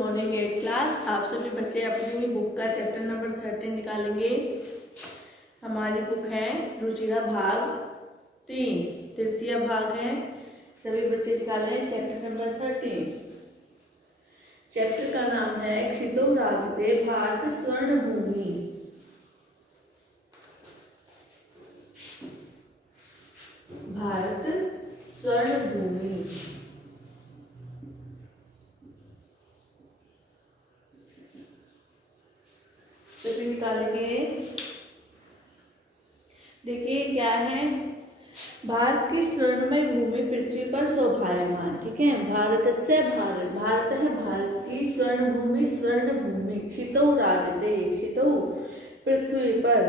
Morning 8th class. आप सभी बच्चे अपनी बुक का चैप्टर नंबर 13 निकालेंगे। हमारी बुक है रुचिरा भाग 3, तृतीय भाग है। सभी बच्चे निकालें चैप्टर नंबर 13। चैप्टर का नाम है क्षितौ राजते भारत स्वर्ण भूमि। भारत स्वर्ण भूमि। सभी निकालेंगे। देखिए क्या है, भारत की स्वर्णमय भूमि पृथ्वी पर शोभायमान। ठीक है, भारत से भारत, भारत है भारत की स्वर्ण भूमि, स्वर्ण भूमि। क्षितौ राजते, क्षितौ पृथ्वी पर,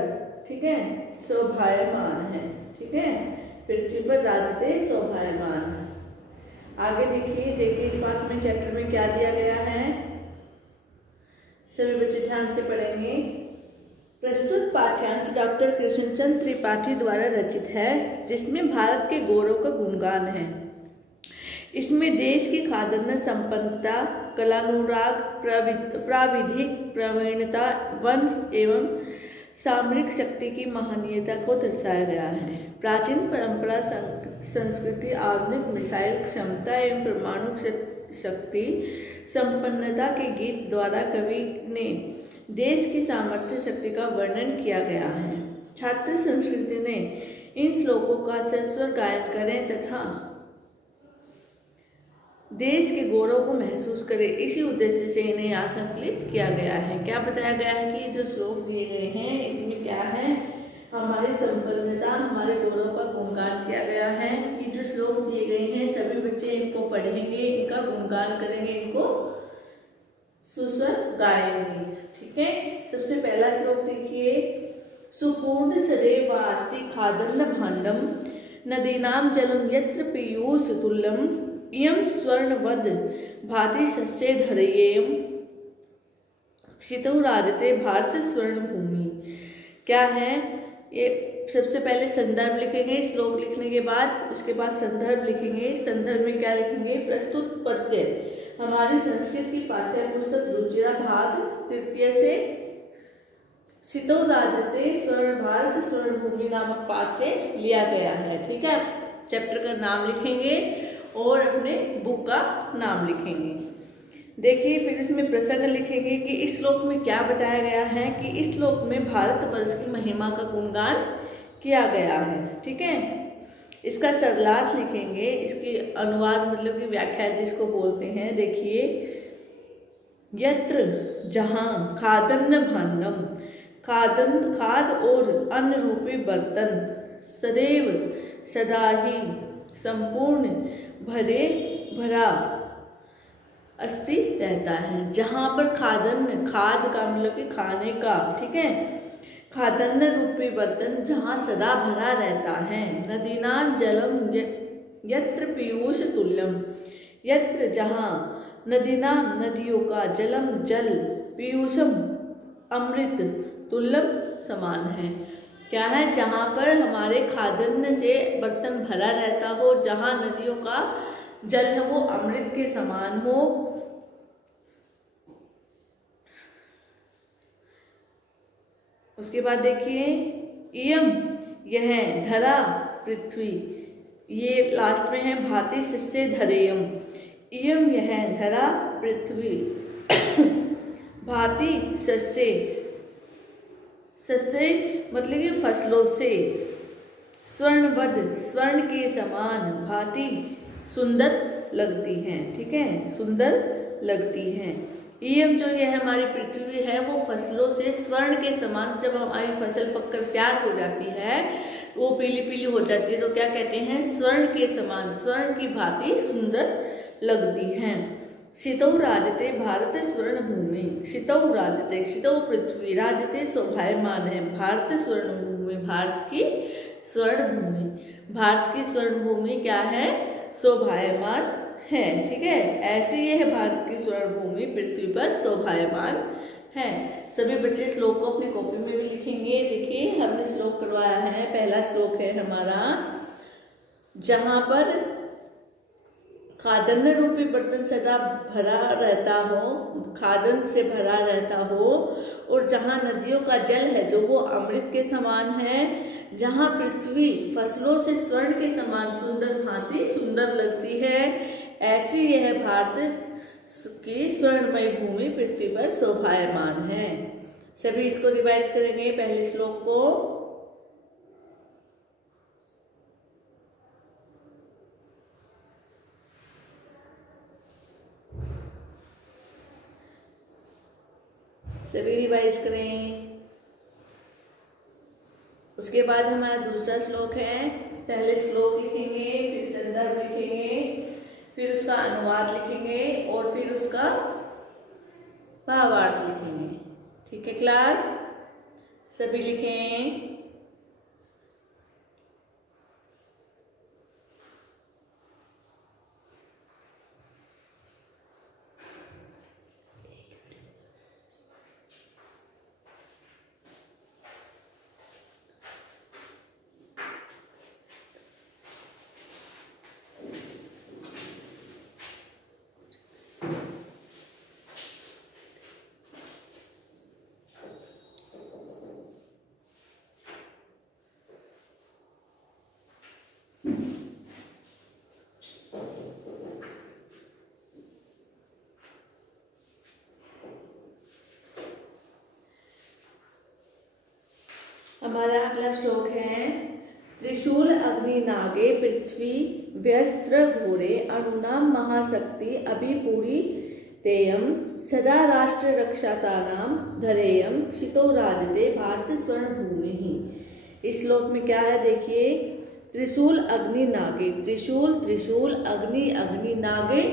ठीक है, शोभायमान है। ठीक है, पृथ्वी पर राजते शोभायमान है। आगे देखिए इस बात में चैप्टर में क्या दिया गया है, सभी बच्चे ध्यान से पढ़ेंगे। प्रस्तुत पाठ्यांश डॉक्टर कृष्णचंद्र त्रिपाठी द्वारा रचित है, जिसमें भारत के गौरव का गुणगान है। इसमें देश की खाद्यान्न संपन्नता, कलानुराग, प्राविधिक प्रवीणता, वंश एवं सामरिक शक्ति की महनीयता को दर्शाया गया है। प्राचीन परंपरा, संस्कृति, आधुनिक मिसाइल क्षमता एवं परमाणु शक्ति संपन्नता के गीत द्वारा कवि ने देश की सामर्थ्य शक्ति का वर्णन किया गया है। छात्र संस्कृति ने इन श्लोकों का सस्वर गायन करें तथा देश के गौरव को महसूस करें, इसी उद्देश्य से इन्हें यहाँ संकलित किया गया है। क्या बताया गया है कि जो श्लोक दिए गए हैं इसमें क्या है, हमारी संपन्नता, हमारे गौरव का गुणगान किया गया है। कि जो श्लोक दिए गए हैं सभी बच्चे इनको पढ़ेंगे, इनका गुणगान करेंगे, इनको सुस्वर गाएंगे। ठीक है, सबसे पहला श्लोक देखिए। सुपूर्ण सदैव वास्ति खादन्न भांडम, नदीनां जलम यत्र पीयूष तुल्यम, इयं स्वर्णवद भाति सस्ये धरयेयं, क्षितौ राजते भारत स्वर्ण भूमि। क्या है ये, सबसे पहले संदर्भ लिखेंगे, श्लोक लिखने के बाद उसके बाद संदर्भ लिखेंगे। संदर्भ में क्या लिखेंगे, प्रस्तुत पद्य हमारी संस्कृत की पाठ्य पुस्तक रुचिरा भाग 3 से क्षितौ राजते स्वर्ण भारत स्वर्ण भूमि नामक पाठ से लिया गया है। ठीक है, चैप्टर का नाम लिखेंगे और अपने बुक का नाम लिखेंगे। देखिए फिर इसमें प्रसंग लिखेंगे कि इस श्लोक में क्या बताया गया है, कि इस श्लोक में भारतवर्ष की महिमा का गुणगान किया गया है। ठीक है, इसका सरलार्थ लिखेंगे, इसकी अनुवाद मतलब कि व्याख्या जिसको बोलते हैं। देखिए, यत्र जहाँ खादन्न भांडम, खाद और अन्न रूपी बर्तन, सदैव सदा ही संपूर्ण भरे भरा अस्थि रहता है। जहाँ पर खादन्न, खाद का मतलब कि खाने का, ठीक है, खादन्न रूपी बर्तन जहाँ सदा भरा रहता है। नदीनां जलम यत्र पीयूष तुल्यम, यत्र जहाँ, नदीनां नदियों का, जलम जल, पीयूषम अमृत, तुल्यम समान है। क्या है, जहाँ पर हमारे खाद्यान्न से बर्तन भरा रहता हो, जहाँ नदियों का जल है वो अमृत के समान हो। उसके बाद देखिए, इयम यह, धरा पृथ्वी, ये लास्ट में है भाति सस्ये धरेयम। इयम यह, धरा पृथ्वी, भाति सस्ये, सस्ये मतलब कि फसलों से, स्वर्णवद स्वर्ण के समान, भांति सुंदर लगती हैं। ठीक है, सुंदर लगती हैं। इयम जो ये हमारी पृथ्वी है वो फसलों से स्वर्ण के समान, जब हमारी फसल पककर तैयार हो जाती है वो पीली पीली हो जाती है तो क्या कहते हैं, स्वर्ण के समान, स्वर्ण की भांति सुंदर लगती हैं। क्षितौ राजते भारत स्वर्ण भूमि, क्षितौ राजते, क्षितौ पृथ्वी, राजते शोभायमान है, भारत स्वर्ण भूमि, भारत की स्वर्ण भूमि। भारत की स्वर्ण भूमि क्या है, शोभायमान है। ठीक है, ऐसे ये है भारत की स्वर्ण भूमि पृथ्वी पर शोभायमान है। सभी बच्चे श्लोक को अपनी कॉपी में भी लिखेंगे। देखिए हमने श्लोक करवाया है, पहला श्लोक है हमारा, जहाँ पर खादन रूपी बर्तन सदा भरा रहता हो, खादन से भरा रहता हो, और जहाँ नदियों का जल है जो वो अमृत के समान है, जहाँ पृथ्वी फसलों से स्वर्ण के समान सुंदर भांति सुंदर लगती है, ऐसी यह भारत की स्वर्णमयी भूमि पृथ्वी पर शोभायमान है। सभी इसको रिवाइज करेंगे पहले श्लोक को। सभी रिवाइज करें। उसके बाद हमारा दूसरा श्लोक है। पहले श्लोक लिखेंगे, फिर संदर्भ लिखेंगे, फिर उसका अनुवाद लिखेंगे और फिर उसका भावार्थ लिखेंगे। ठीक है क्लास, सभी लिखें। हमारा अगला श्लोक है। त्रिशूल अग्नि नागे पृथ्वी व्यस्त्र घोरे अणुनाम महाशक्ति अभिपूरी तेयम सदा राष्ट्र रक्षातानाम धरेयम क्षितो राजते भारत स्वर्ण भूमि ही। इस श्लोक में क्या है देखिए। त्रिशूल अग्नि नागे, त्रिशूल त्रिशूल, अग्नि अग्नि, नागे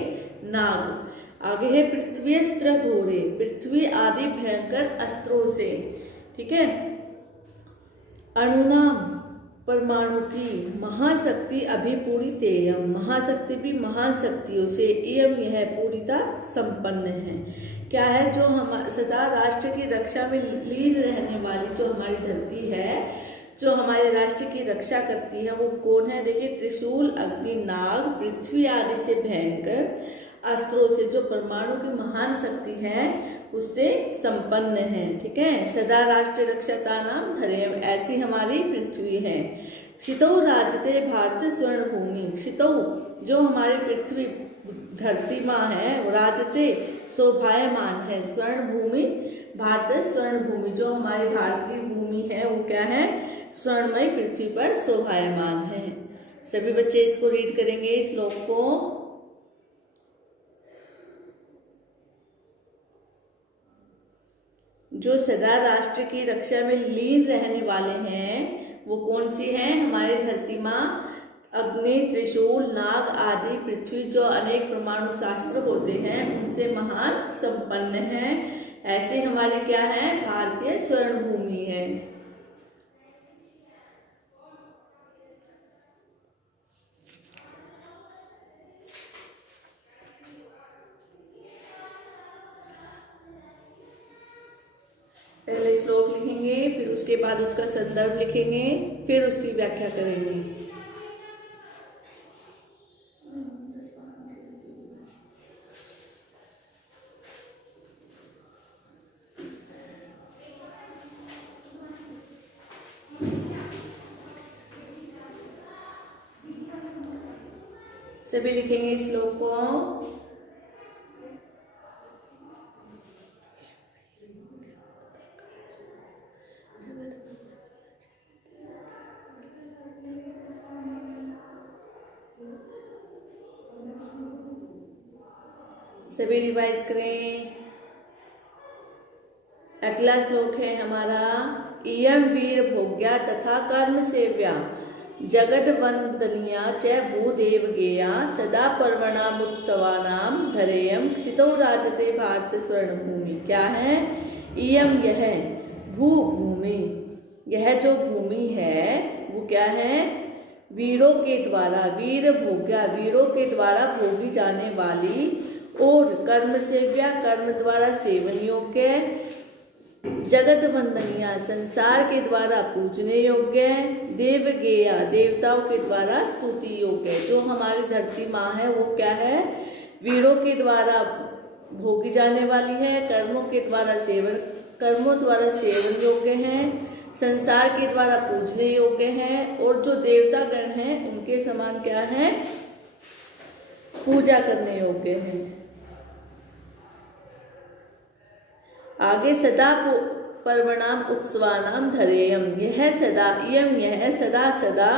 नाग, आगे है पृथ्वीस्त्र घोरे, पृथ्वी आदि भयंकर अस्त्रों से। ठीक है। अणुनाम परमाणु की, महाशक्ति अभिपूरी तेयम, महाशक्ति भी महान शक्तियों से, एयम यह पूरीता संपन्न है। क्या है, जो हम सदा राष्ट्र की रक्षा में लीन रहने वाली जो हमारी धरती है, जो हमारे राष्ट्र की रक्षा करती है, वो कौन है देखिए। त्रिशूल अग्नि नाग पृथ्वी आदि से भयंकर अस्त्रों से, जो परमाणु की महान शक्ति है उससे संपन्न है। ठीक है। सदा राष्ट्र रक्षता नाम धरेयम, ऐसी हमारी पृथ्वी है। क्षितौ राजते भारत स्वर्ण भूमि, क्षितौ जो हमारी पृथ्वी धरती माँ है, वो राजते शोभायमान है, स्वर्ण भूमि भारत स्वर्ण भूमि, जो हमारी भारत की भूमि है वो क्या है, स्वर्णमय पृथ्वी पर शोभायमान है। सभी बच्चे इसको रीड करेंगे इस श्लोक को। जो सदा राष्ट्र की रक्षा में लीन रहने वाले हैं वो कौन सी है, हमारी धरती माँ अग्नि त्रिशूल नाग आदि पृथ्वी, जो अनेक परमाणु शास्त्र होते हैं उनसे महान संपन्न है, ऐसे हमारी क्या है, भारतीय स्वर्ण भूमि है। पहले श्लोक लिखेंगे, फिर उसके बाद उसका संदर्भ लिखेंगे, फिर उसकी व्याख्या करेंगे। सभी लिखेंगे इस श्लोक को। सभी रिवाइज करें। अगला श्लोक है हमारा, इयं वीर भोग्या तथा कर्म सेव्या जगद वंदनिया च भूदेव गेया सदा पर्वणामुत्सवानाम धरेयम क्षितौ राजते भारत स्वर्ण भूमि। क्या है, इयं यह भूभूमि, यह जो भूमि है वो क्या है, वीरों के द्वारा, वीर भोग्या वीरों के द्वारा भोगी जाने वाली, और कर्म सेव्या कर्म द्वारा सेवन योग्य, जगत वंदनिया, संसार के द्वारा पूजने योग्य है। देवगेया, देवताओं के द्वारा स्तुति योग्य है। जो हमारी धरती माँ है वो क्या है, वीरों के द्वारा भोगी जाने वाली है, कर्मों द्वारा सेवन योग्य है, संसार के द्वारा पूजने योग्य है, और जो देवता गण हैं उनके समान क्या है, पूजा करने योग्य है। आगे सदा पर्वणाम उत्सवानाम धरेयम, यह सदा सदा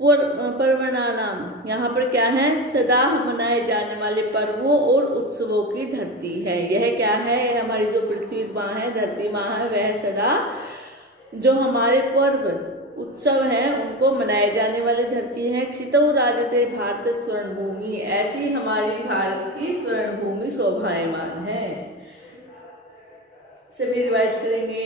पर्वणानाम, यहाँ पर क्या है, सदा मनाए जाने वाले पर्वों और उत्सवों की धरती है। यह क्या है, हमारी जो पृथ्वी माँ है, धरती माँ है, वह सदा जो हमारे पर्व उत्सव हैं उनको मनाए जाने वाली धरती है। क्षितौ राजते भारत स्वर्ण भूमि, ऐसी हमारी भारत की स्वर्ण भूमि शोभायमान है। सभी रिवाइज करेंगे।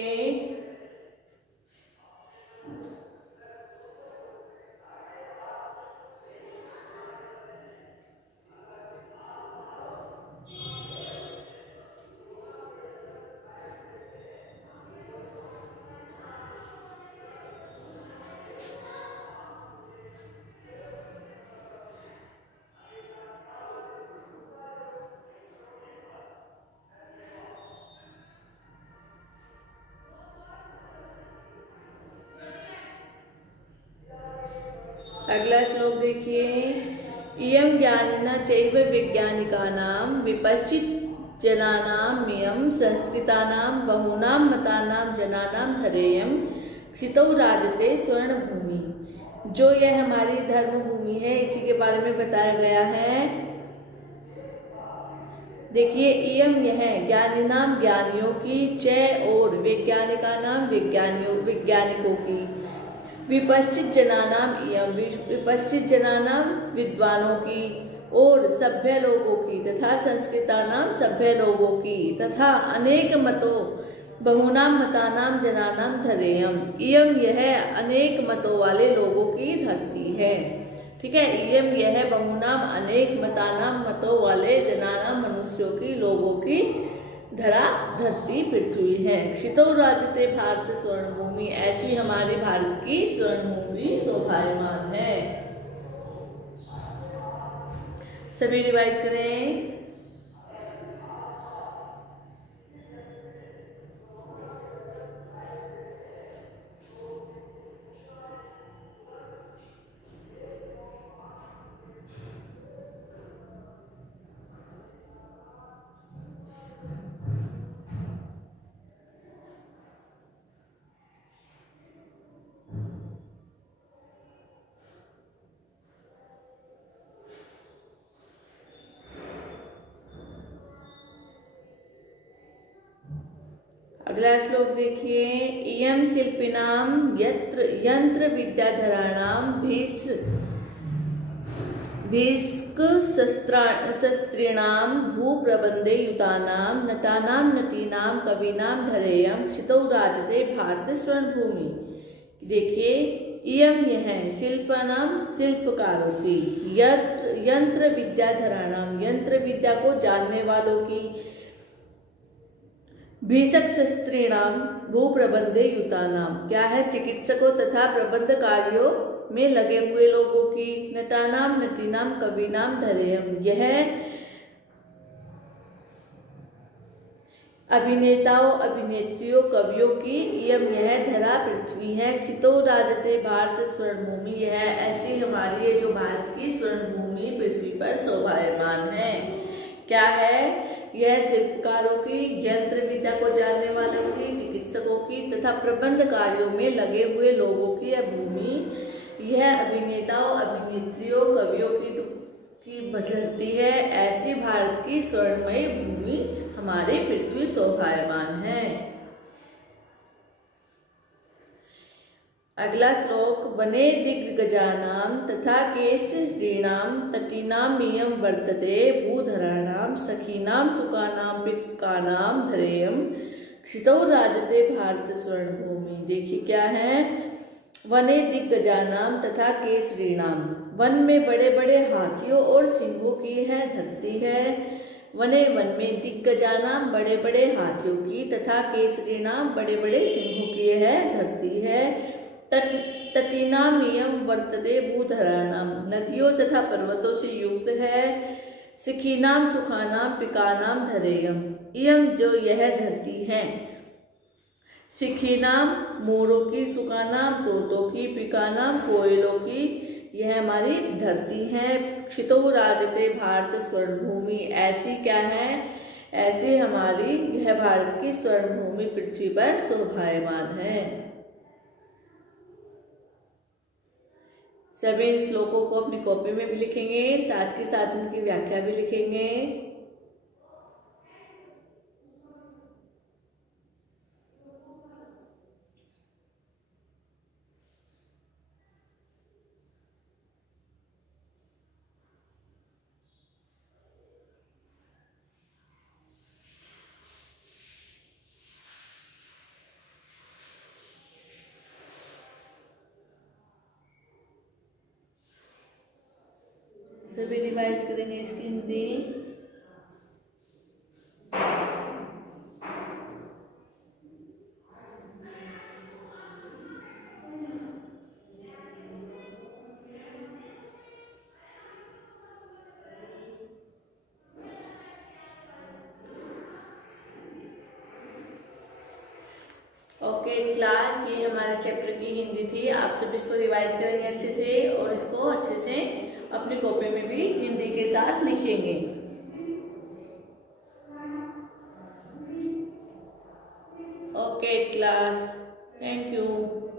अगला श्लोक देखिए। इयं ज्ञानिना चैव वैज्ञानिकानां विपश्चित जनानां मियं संस्कृतानां बहूनां मतानां जनानां धरेयं क्षितौ राजते स्वर्ण भूमि। जो यह हमारी धर्म भूमि है इसी के बारे में बताया गया है। देखिए, इयं यह ज्ञानिनाम ज्ञानियों की, चय और वैज्ञानिकानाम वैज्ञानिकों की, विपश्चित जनानाम इयं विपश्चित जनानाम विद्वानों की, और सभ्य लोगों की, तथा संस्कृतानाम सभ्य लोगों की, तथा अनेक मतों बहुनाम मतानाम जनानाम धरेयम। इयं यह अनेक मतों वाले लोगों की धरती है। ठीक है, इयं यह बहुनाम अनेक मतानाम मतों वाले जनानाम मनुष्यों की, लोगों की धरती पृथ्वी है। क्षितौ राजते भारत स्वर्ण भूमि, ऐसी हमारी भारत की स्वर्ण भूमि शोभायमान है। सभी रिवाइज करें। अगला श्लोक देखिए। इयं शिल्पिनां यंत्र विद्याधराणां भीष्क शस्त्रीणां भूप्रबंधे युतानां नटानां नटीनां कवीनां धरेयं क्षितौ राजते भारत स्वर्ण भूमि। देखिए, इयं यह शिल्पनां शिल्पकारों की, यंत्र विद्याधराणां यंत्र विद्या को जानने वालों की, भीषक शस्त्रीणाम भूप्रबंधे युतानाम क्या है, चिकित्सकों तथा प्रबंध कार्यों में लगे हुए लोगों की, नटानाम नटीनाम कवीनाम धरेयम यह अभिनेताओं अभिनेत्रियों कवियों की, इयं यह धरा पृथ्वी है। क्षितौ राजते भारत स्वर्ण भूमि, यह ऐसी हमारी है जो भारत की स्वर्ण भूमि पृथ्वी पर शोभायमान है। क्या है, यह शिल्पकारों की, यंत्र विद्या को जानने वालों की, चिकित्सकों की तथा प्रबंध कार्यों में लगे हुए लोगों की यह भूमि, यह अभिनेताओं अभिनेत्रियों कवियों की बदलती है। ऐसी भारत की स्वर्णमयी भूमि हमारी पृथ्वी शोभायमान है। अगला श्लोक। वने दिग्गजानां तथा केशरीणां तटीनामियं वर्तते भूधराणां सखीनां सुकानां पिक्कानां धरेयं क्षितौ राजते भारत स्वर्ण भूमि। देखिए क्या है, वने दिग्गजानां तथा केसरीणां, वन में बड़े बड़े हाथियों और सिंहों की है धरती है। वने वन में दिग्गजानाम बड़े बड़े हाथियों की तथा केसरी नाम बड़े बड़े सिंहों की है धरती है। तटीनाम नियम वर्तते भूधराणाम नदियों तथा पर्वतों से युक्त है। सिखीनाम सुखानाम पिकानाम धरेयम इयम जो यह धरती है। सिखीनाम मोरों की, सुखानाम तोतों की, पिकानाम कोयलों की, यह हमारी धरती है। क्षितो राजते भारत स्वर्ण भूमि ऐसी क्या है, ऐसी हमारी यह भारत की स्वर्ण भूमि पृथ्वी पर शोभायमान है। सभी श्लोकों को अपनी कॉपी में भी लिखेंगे, साथ के साथ उनकी व्याख्या भी लिखेंगे। सभी रिवाइज करेंगे इसकी हिंदी। ओके क्लास, ये हमारे चैप्टर की हिंदी थी। आप सब इसको रिवाइज करेंगे अच्छे से और इसको अच्छे से अपनी कॉपी में भी हिंदी के साथ लिखेंगे। Okay class, thank you.